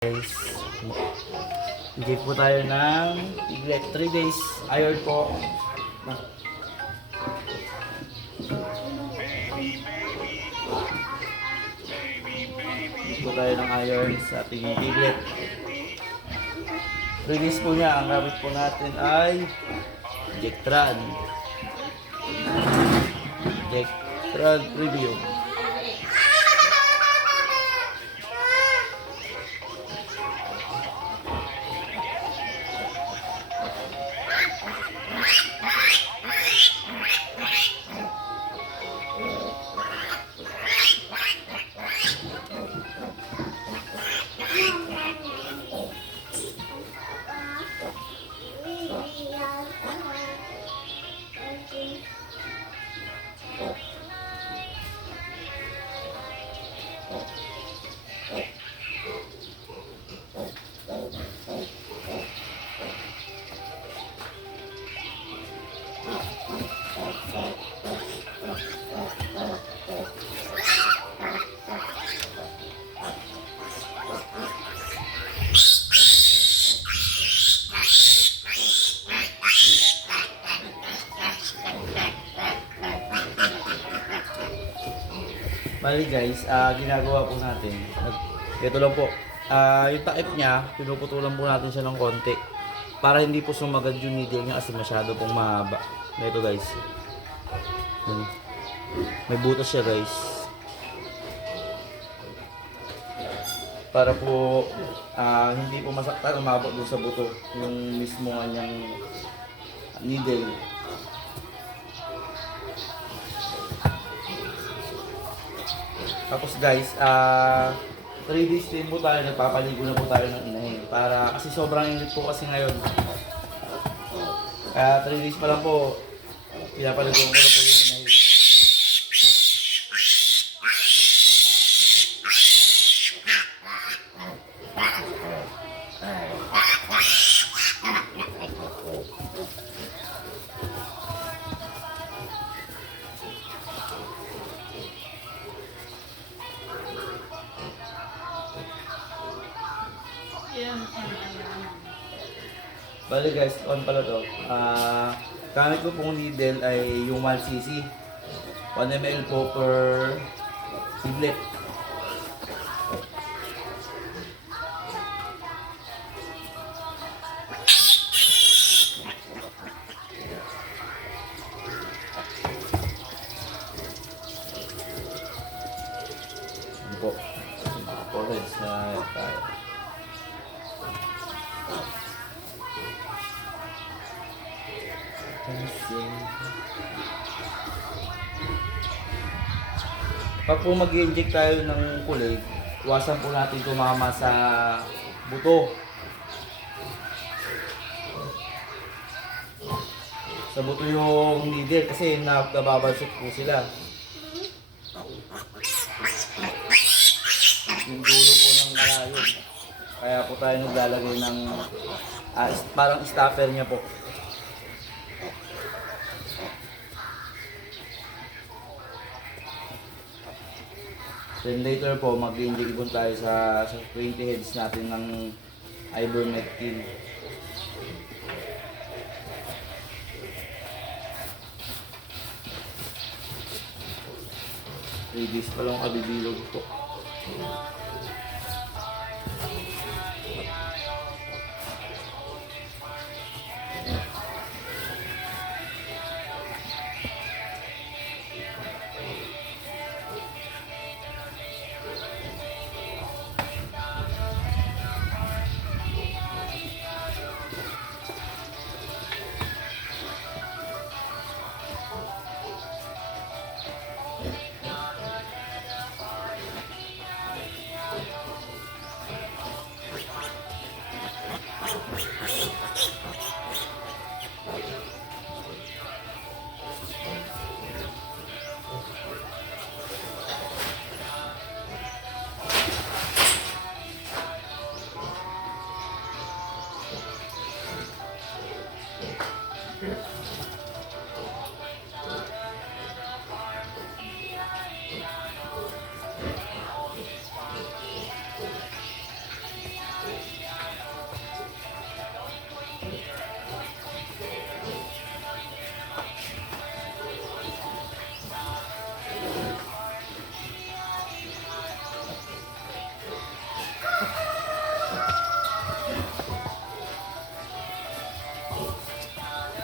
Guys, hindi po tayo ng Piglet 3 days iron po. Hindi po tayo ng iron sa ating Piglet. 3 days po niya. Ang gamit po natin ay Jectran Premium. Bali guys, ginagawa po natin, ito lang po, yung takip niya, pinuputulan po natin siya ng konti para hindi po sumagad yung needle niya kasi masyado pong mahaba. Ito guys, may butas siya guys, para po hindi po masaktan, umabot doon sa buto yung mismo kanyang needle. Tapos guys, 3 days din po tayo, nagpapaligo na po tayo ng inahin. Para, kasi sobrang init po kasi ngayon. Kaya 3 days pa lang po, pinapaligo ko na po yung inahin. Bali guys, on pala to. Gamit ko pong needle ay yung 1cc. 1 ml po per siblet. Ano po? Foreheads na tayo. Pag po mag-inject tayo ng kulay, iwasan po natin tumama sa buto. Sa buto yung needle kasi nababalsot po sila. Yung dulo po ng malayo. Kaya po tayo naglalagay ng parang stopper niya po. Then later po, mag-inject po tayo sa 20 heads natin ng ivermectin. Days pa lang kabibilog po.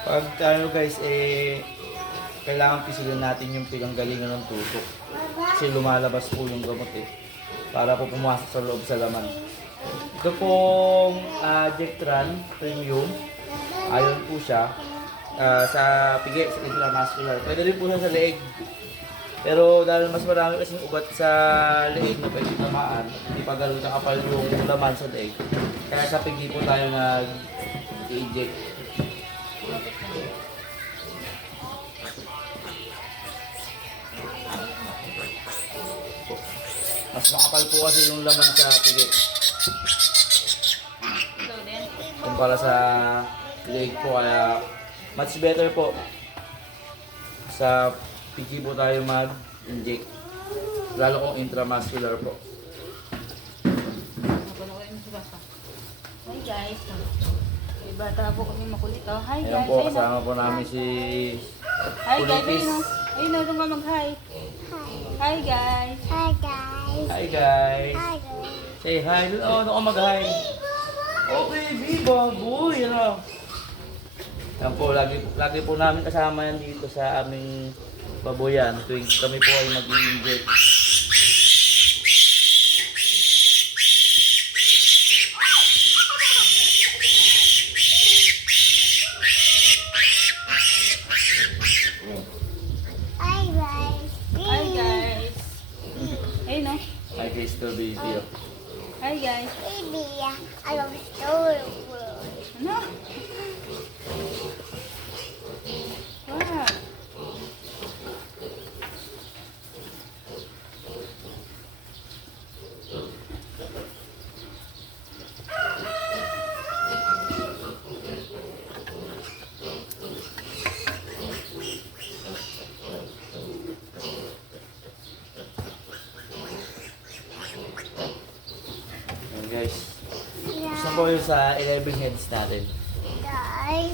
Pag ano guys, kailangan pisilin natin yung pinanggalingan ng tusok. Kasi lumalabas po yung gamot para po pumasok sa loob sa laman. Ito pong Jectran Premium. Ayon po siya sa pigi, sa intramuscular. Pwede rin po siya sa leeg. Pero dahil mas marami kasing ugat sa leeg na pwede tamaan, hindi pa ganun kakapal yung laman sa leeg. Kaya sa pigi po tayo nag-eject. Mas makapal po kasi yung laman sa pigi. Kumpara sa leg po, kaya much better po sa pigi po tayo mag-inject. Lalo kung intramuscular po. Hi guys. May bata po kami makulit. Oh, hi Ayan guys. po, kasama po namin si Hi guys. Kulitis. Ayun o, doon ka mag-hi. Hi guys. Hi guys. Hi guys! Hi guys. Say hi! Oh, doon ka mag-hi! Okay, Viva! Boy! Ano? Yan po, lagi po namin kasama yan dito sa aming baboyan tuwing kami po ay mag-i-inject. Hi guys. Hi guys. Ayun o. Hi guys, to baby. Oh. Hi guys. Baby, I love story. Ano? Wow. Yan guys. Gusto po yung sa 11 heads natin. Guys.